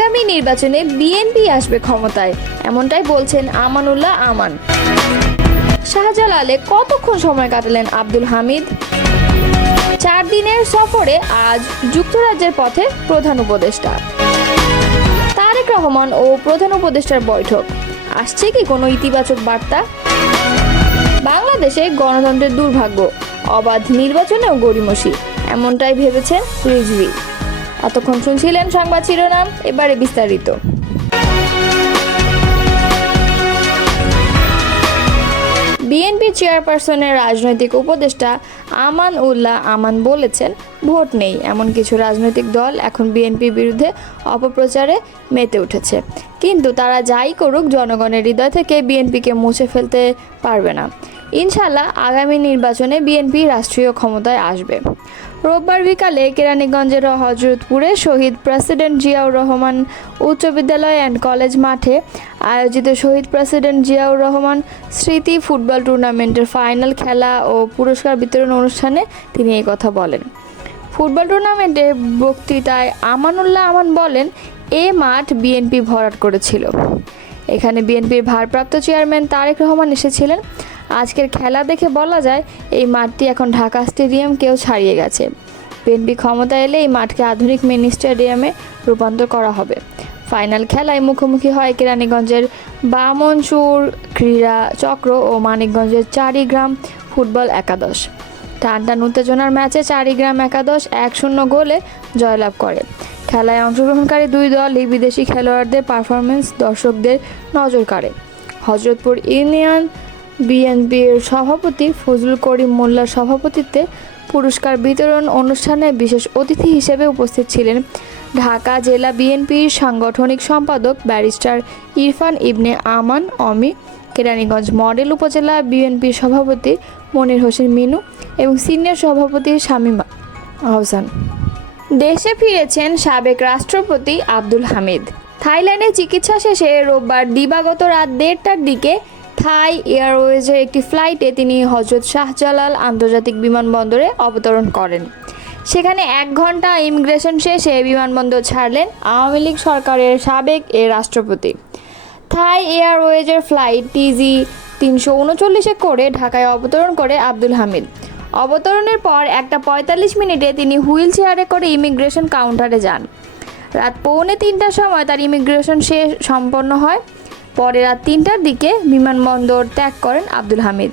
আগামী নির্বাচনে বিএনপি আসবে ক্ষমতায়, এমনটাই বলছেন আমানুল্লাহ আমান। শাহজালালে কতক্ষণ সময় কাটালেন আব্দুল হামিদ? 4 দিনের সফরে আজ যুক্তরাজ্যের পথে প্রধান উপদেষ্টা। তারেক রহমান ও প্রধান উপদেষ্টার বৈঠক, আসছে কি কোনো ইতিবাচক বার্তা? বাংলাদেশে গণতন্ত্রের দুর্ভাগ্য, অবাধ নির্বাচনেও গড়িমসি, এমনটাই ভেবেছেন রিজভী। এতক্ষণ শুনছিলেন সংবাদ শিরোনাম, এবারে বিস্তারিত। বিএনপি চেয়ারপারসনের রাজনৈতিক উপদেষ্টা আমানুল্লাহ আমান বলেছেন, ভোট নেই এমন কিছু রাজনৈতিক দল এখন বিএনপির বিরুদ্ধে অপপ্রচারে মেতে উঠেছে, কিন্তু তারা যাই করুক জনগণের হৃদয় থেকে বিএনপিকে মুছে ফেলতে পারবে না। ইনশাল্লাহ আগামী নির্বাচনে বিএনপি রাষ্ট্রীয় ক্ষমতায় আসবে। রোববার বিকালে কেরানীগঞ্জের হযরতপুরে শহীদ প্রেসিডেন্ট জিয়াউর রহমান উচ্চ বিদ্যালয় অ্যান্ড কলেজ মাঠে আয়োজিত শহীদ প্রেসিডেন্ট জিয়াউর রহমান স্মৃতি ফুটবল টুর্নামেন্টের ফাইনাল খেলা ও পুরস্কার বিতরণ অনুষ্ঠানে তিনি এই কথা বলেন। ফুটবল টুর্নামেন্টের বক্তৃতায় আমানুল্লাহ আমান বলেন, এ মাঠ বিএনপি ভরাট করেছিল। এখানে বিএনপির ভারপ্রাপ্ত চেয়ারম্যান তারেক রহমান এসেছিলেন। আজকের খেলা দেখে বলা যায় এই মাঠটি এখন ঢাকা স্টেডিয়ামকেও ছাড়িয়ে গেছে। বিএনপি ক্ষমতা এলে এই মাঠকে আধুনিক মিনি স্টেডিয়ামে রূপান্তর করা হবে। ফাইনাল খেলায় মুখোমুখি হয় কেরানীগঞ্জের বামনসুর ক্রীড়া চক্র ও মানিকগঞ্জের চারিগ্রাম ফুটবল একাদশ। টানটান উত্তেজনার ম্যাচে চারিগ্রাম একাদশ 1-0 গোলে জয়লাভ করে। খেলায় অংশগ্রহণকারী দুই দলই বিদেশি খেলোয়াড়দের পারফরমেন্স দর্শকদের নজর কাড়ে। হযরতপুর ইউনিয়ন বিএনপির সভাপতি ফজলুল করিম মোল্লার সভাপতিত্বে পুরস্কার বিতরণ অনুষ্ঠানে বিশেষ অতিথি হিসেবে উপস্থিত ছিলেন ঢাকা জেলা বিএনপির সাংগঠনিক সম্পাদক ব্যারিস্টার ইরফান ইবনে আমান অমি, কেরানীগঞ্জ মডেল উপজেলা বিএনপির সভাপতি মনির হোসেন মিনু এবং সিনিয়র সভাপতি শামীমা আহসান। দেশে ফিরেছেন সাবেক রাষ্ট্রপতি আব্দুল হামিদ। থাইল্যান্ডে চিকিৎসা শেষে রোববার দিবাগত রাত 1:30টার দিকে থাই এয়ারওয়েজের একটি ফ্লাইটে তিনি হযরত শাহজালাল আন্তর্জাতিক বিমানবন্দরে অবতরণ করেন। সেখানে 1 ঘন্টা ইমিগ্রেশন শেষে বিমানবন্দর ছাড়লেন আওয়ামী লীগ সরকারের সাবেক রাষ্ট্রপতি। থাই এয়ারওয়েজের ফ্লাইট TG 339-এ করে ঢাকায় অবতরণ করে আব্দুল হামিদ। অবতরণের পর 1:45 মিনিটে তিনি হুইল চেয়ারে করে ইমিগ্রেশন কাউন্টারে যান। রাত 2:45টার সময় তার ইমিগ্রেশন সম্পন্ন হয়। পরে রাত 3টার দিকে বিমানবন্দর ত্যাগ করেন আব্দুল হামিদ।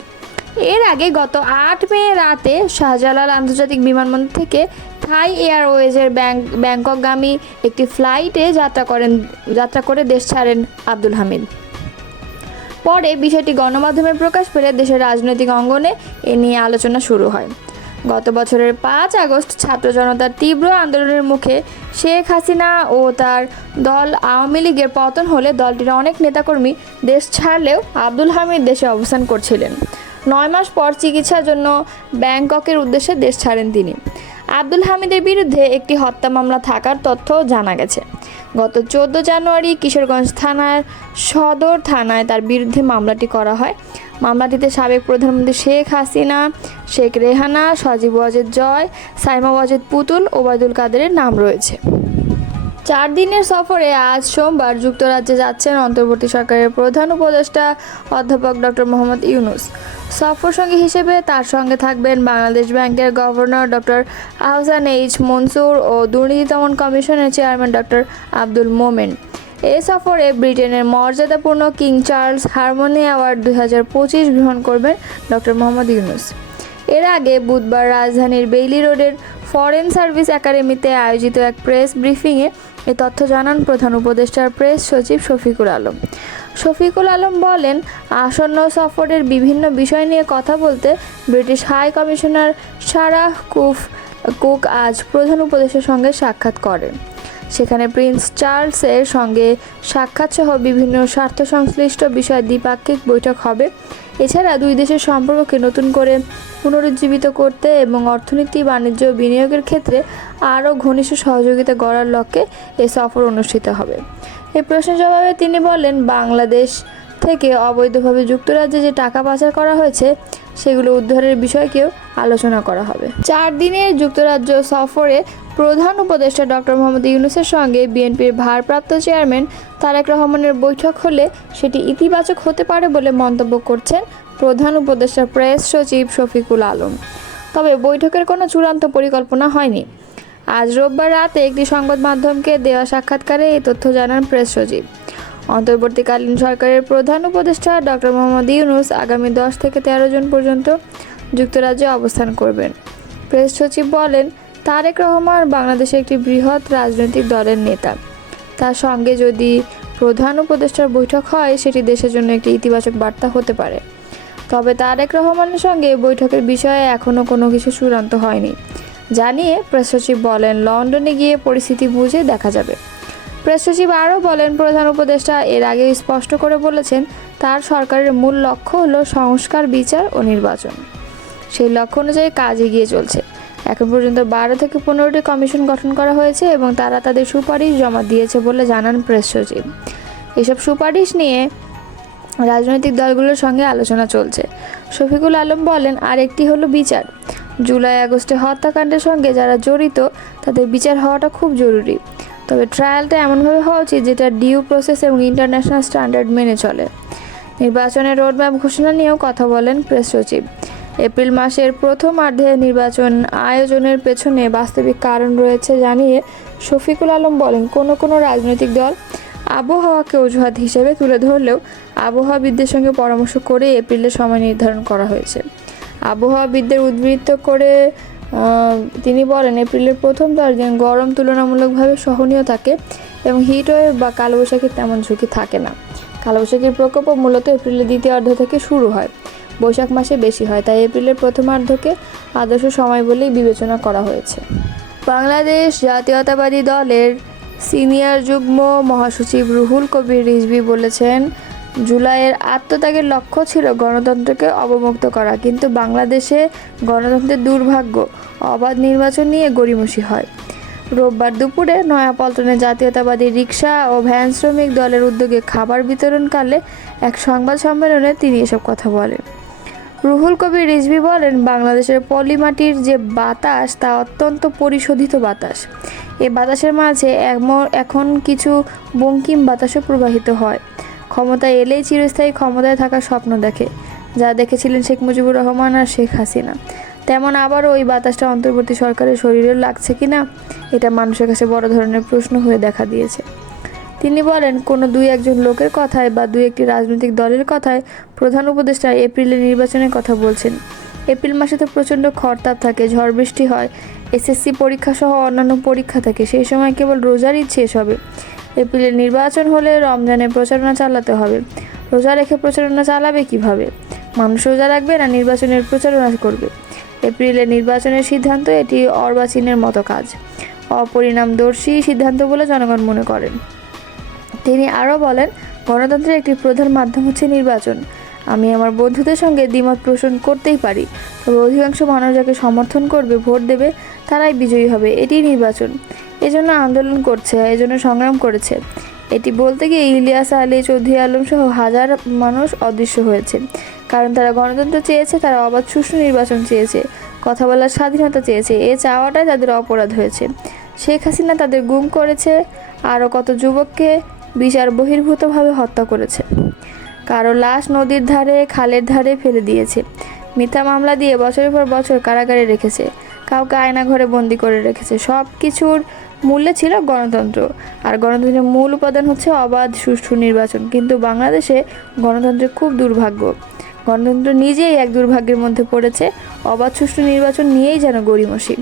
এর আগে গত 8 মে রাতে শাহজালাল আন্তর্জাতিক বিমানবন্দর থেকে থাই এয়ারওয়েজের ব্যাংককগামী একটি ফ্লাইটে যাত্রা করে দেশ ছাড়েন আব্দুল হামিদ। পরে বিষয়টি গণমাধ্যমে প্রকাশ পেলে দেশের রাজনৈতিক অঙ্গনে এ নিয়ে আলোচনা শুরু হয়। গত বছরের 5 আগস্ট ছাত্র জনতার তীব্র আন্দোলনের মুখে শেখ হাসিনা ও তার দল আওয়ামী লীগের পতন হলে দলটির অনেক নেতাকর্মী দেশ ছাড়লেও আব্দুল হামিদ দেশে অবস্থান করছিলেন। 9 মাস পর চিকিৎসার জন্য ব্যাংককের উদ্দেশ্যে দেশ ছাড়েন তিনি। আব্দুল হামিদের বিরুদ্ধে একটি হত্যা মামলা থাকার তথ্য জানা গেছে। গত 14 জানুয়ারি কিশোরগঞ্জ থানার সদর থানায় তার বিরুদ্ধে মামলাটি করা হয়। মামলাটিতে সাবেক প্রধানমন্ত্রী শেখ হাসিনা, শেখ রেহানা, সজীব ওয়াজেদ জয়, সাইমা ওয়াজেদ পুতুল, ওবায়দুল কাদেরের নাম রয়েছে। 4 দিনের সফরে আজ সোমবার যুক্তরাজ্যে যাচ্ছেন অন্তর্বর্তী সরকারের প্রধান উপদেষ্টা অধ্যাপক ডক্টর মোহাম্মদ ইউনূস। সফর সঙ্গী হিসেবে তার সঙ্গে থাকবেন বাংলাদেশ ব্যাংকের governor doctor Ahsan H Mansur ও দুর্নীতি দমন কমিশনের চেয়ারম্যান ডক্টর আব্দুল মোমেন। এই সফরে ব্রিটেনের মর্যাদাপূর্ণ কিং চার্লস হারমোনি অ্যাওয়ার্ড 2025 গ্রহণ করবেন ডক্টর মোহাম্মদ ইউনূস। এর আগে বুধবার রাজধানীর বেইলি রোডের ফরেন সার্ভিস একাডেমিতে আয়োজিত এক প্রেস ব্রিফিংয়ে এ তথ্য জানান প্রধান উপদেষ্টার প্রেস সচিব শফিকুল আলম। শফিকুল আলম বলেন, আসন্ন সফরের বিভিন্ন বিষয় নিয়ে কথা বলতে British high commissioner Sarah Cook আজ প্রধান উপদেষ্টার সঙ্গে সাক্ষাৎ করেন। সেখানে প্রিন্স চার্লসের সঙ্গে সাক্ষাৎসহ বিভিন্ন স্বার্থ সংশ্লিষ্ট বিষয়ে দ্বিপাক্ষিক বৈঠক হবে। এছাড়া দুই দেশের সম্পর্ককে নতুন করে পুনরুজ্জীবিত করতে এবং অর্থনীতি, বাণিজ্য ও বিনিয়োগের ক্ষেত্রে আরও ঘনিষ্ঠ সহযোগিতা গড়ার লক্ষ্যে এ সফর অনুষ্ঠিত হবে। এই প্রশ্নের জবাবে তিনি বলেন, বাংলাদেশ থেকে অবৈধভাবে যুক্তরাজ্যে যে টাকা পাচার করা হয়েছে সেগুলো উদ্ধারের বিষয়কেও আলোচনা করা হবে। 4 দিনের যুক্তরাজ্য সফরে প্রধান উপদেষ্টা ডক্টর মোহাম্মদ ইউনূসের সঙ্গে বিএনপির ভারপ্রাপ্ত চেয়ারম্যান তারেক রহমানের বৈঠক হলে সেটি ইতিবাচক হতে পারে বলে মন্তব্য করছেন প্রধান উপদেষ্টা প্রেস সচিব শফিকুল আলম। তবে বৈঠকের কোনো চূড়ান্ত পরিকল্পনা হয়নি। আজ রোববার রাতে একটি সংবাদ মাধ্যমকে দেওয়া সাক্ষাৎকারে এই তথ্য জানান প্রেস সচিব। অন্তর্বর্তীকালীন সরকারের প্রধান উপদেষ্টা ডক্টর মোহাম্মদ ইউনূস আগামী 10 থেকে 13 জুন পর্যন্ত যুক্তরাজ্যে অবস্থান করবেন। প্রেস সচিব বলেন, তারেক রহমান বাংলাদেশের একটি বৃহৎ রাজনৈতিক দলের নেতা। তার সঙ্গে যদি প্রধান উপদেষ্টার বৈঠক হয় সেটি দেশের জন্য একটি ইতিবাচক বার্তা হতে পারে। তবে তারেক রহমানের সঙ্গে বৈঠকের বিষয়ে এখনও কোনো কিছু চূড়ান্ত হয়নি জানিয়ে প্রেস সচিব বলেন, লন্ডনে গিয়ে পরিস্থিতি বুঝে দেখা যাবে। প্রেস সচিব আরও বলেন, প্রধান উপদেষ্টা এর আগে স্পষ্ট করে বলেছেন তার সরকারের মূল লক্ষ্য হলো সংস্কার, বিচার ও নির্বাচন। সেই লক্ষ্য অনুযায়ী কাজ এগিয়ে চলছে। এখন পর্যন্ত 12 থেকে 15টি কমিশন গঠন করা হয়েছে এবং তারা তাদের সুপারিশ জমা দিয়েছে বলে জানান প্রেস সচিব। এসব সুপারিশ নিয়ে রাজনৈতিক দলগুলোর সঙ্গে আলোচনা চলছে। শফিকুল আলম বলেন, আরেকটি হলো বিচার। জুলাই আগস্টে হত্যাকাণ্ডের সঙ্গে যারা জড়িত তাদের বিচার হওয়াটা খুব জরুরি। তবে ট্রায়ালটা এমনভাবে হওয়া উচিত যেটা ডিউ প্রসেস এবং ইন্টারন্যাশনাল স্ট্যান্ডার্ড মেনে চলে। নির্বাচনের রোডম্যাপ ঘোষণা নিয়েও কথা বলেন প্রেস সচিব। এপ্রিল মাসের প্রথমার্ধে নির্বাচন আয়োজনের পেছনে বাস্তবিক কারণ রয়েছে জানিয়ে শফিকুল আলম বলেন, কোনো রাজনৈতিক দল আবহাওয়াকে অজুহাত হিসেবে তুলে ধরলেও আবহাওয়াবিদদের সঙ্গে পরামর্শ করে এপ্রিলের সময় নির্ধারণ করা হয়েছে। আবহাওয়াবিদদের উদ্ধৃত করে তিনি বলেন, এপ্রিলের প্রথম 10 দিন গরম তুলনামূলকভাবে সহনীয় থাকে এবং হিটওয়েভ বা কালবৈশাখীর তেমন ঝুঁকি থাকে না। কালবৈশাখীর প্রকোপও মূলত এপ্রিলের দ্বিতীয়ার্ধ থেকে শুরু হয়, বৈশাখ মাসে বেশি হয়, তাই এপ্রিলের প্রথমার্ধকে আদর্শ সময় বলেই বিবেচনা করা হয়েছে। বাংলাদেশ জাতীয়তাবাদী দলের সিনিয়র যুগ্ম মহাসচিব রুহুল কবির রিজভী বলেছেন, জুলাইয়ের আত্মত্যাগের লক্ষ্য ছিল গণতন্ত্রকে অবমুক্ত করা, কিন্তু বাংলাদেশে গণতন্ত্রের দুর্ভাগ্য অবাধ নির্বাচন নিয়ে গড়িমসি হয়। রোববার দুপুরে নয়াপল্টনে জাতীয়তাবাদী রিকশা ও ভ্যান শ্রমিক দলের উদ্যোগে খাবার বিতরণকালে এক সংবাদ সম্মেলনে তিনি এসব কথা বলেন। রুহুল কবির রিজভী বলেন, বাংলাদেশের পলিমাটির যে বাতাস তা অত্যন্ত পরিশোধিত বাতাস। এই বাতাসের মাঝে এখন কিছু বঙ্কিম বাতাসও প্রবাহিত হয়। ক্ষমতায় এলেই চিরস্থায়ী ক্ষমতায় থাকার স্বপ্ন দেখে, যা দেখেছিলেন শেখ মুজিবুর রহমান আর শেখ হাসিনা। তেমন আবারও ওই বাতাসটা অন্তর্বর্তী সরকারের শরীরেও লাগছে কিনা, এটা মানুষের কাছে বড় ধরনের প্রশ্ন হয়ে দেখা দিয়েছে। তিনি বলেন, কোনো 2-1 লোকের কথায় বা 2-1টি রাজনৈতিক দলের কথায় প্রধান উপদেষ্টা এপ্রিলে নির্বাচনের কথা বলছেন। এপ্রিল মাসে তো প্রচণ্ড খরতাপ থাকে, ঝড় বৃষ্টি হয়, এসএসসি পরীক্ষা সহ অন্যান্য পরীক্ষা থাকে, সেই সময় কেবল রোজার ঈদ শেষ হবে। এপ্রিলে নির্বাচন হলে রমজানে প্রচারণা চালাতে হবে। রোজা রেখে প্রচারণা চালাবে কিভাবে? মানুষ রোজা রাখবে না নির্বাচনের প্রচারণা করবে? এপ্রিলে নির্বাচনের সিদ্ধান্ত এটি অর্বাচীনের মতো কাজ, অপরিণামদর্শী সিদ্ধান্ত বলে জনগণ মনে করেন। তিনি আরও বলেন, গণতন্ত্রের একটি প্রধান মাধ্যম হচ্ছে নির্বাচন। আমি আমার বন্ধুদের সঙ্গে দ্বিমত পোষণ করতেই পারি, তবে অধিকাংশ মানুষ যাকে সমর্থন করবে, ভোট দেবে, তারাই বিজয়ী হবে। এটিই নির্বাচন। এজন্য আন্দোলন করছে, এজন্য সংগ্রাম করেছে। এটি বলতে গিয়ে ইলিয়াস আলী, চৌধুরী আলম সহ হাজার মানুষ অদৃশ্য হয়েছে, কারণ তারা গণতন্ত্র চেয়েছে, তারা অবাধ সুষ্ঠু নির্বাচন চেয়েছে, কথা বলার স্বাধীনতা চেয়েছে। এ চাওয়াটাই তাদের অপরাধ হয়েছে। শেখ হাসিনা তাদের গুম করেছে, আরও কত যুবককে বিচার বহির্ভূতভাবে হত্যা করেছে, কারো লাশ নদীর ধারে, খালের ধারে ফেলে দিয়েছে, মিথ্যা মামলা দিয়ে বছরের পর বছর কারাগারে রেখেছে, কাউকে আয়না ঘরে বন্দি করে রেখেছে। সব কিছুর মূল্যে ছিল গণতন্ত্র, আর গণতন্ত্রের মূল উপাদান হচ্ছে অবাধ সুষ্ঠু নির্বাচন। কিন্তু বাংলাদেশে গণতন্ত্রের খুব দুর্ভাগ্য, গণতন্ত্র নিজেই এক দুর্ভাগ্যের মধ্যে পড়েছে। অবাধ সুষ্ঠু নির্বাচন নিয়েই যেন গড়িমসি।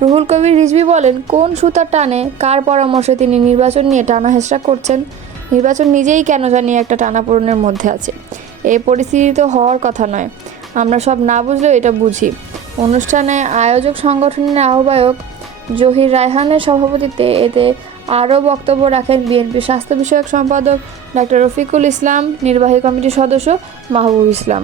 রুহুল কবির রিজভী বলেন, কোন সুতার টানে, কার পরামর্শে তিনি নির্বাচন নিয়ে টানা হেঁচড়া করছেন? নির্বাচন নিজেই কেন জানি একটা টানাপোড়েনের মধ্যে আছে। এই পরিস্থিতি তো হওয়ার কথা নয়। আমরা সব না বুঝলেও এটা বুঝি। অনুষ্ঠানে আয়োজক সংগঠনের আহ্বায়ক জহির রায়হানের সভাপতিত্বে এতে আরও বক্তব্য রাখেন বিএনপির স্বাস্থ্য বিষয়ক সম্পাদক ডাক্তার রফিকুল ইসলাম, নির্বাহী কমিটির সদস্য মাহবুব ইসলাম।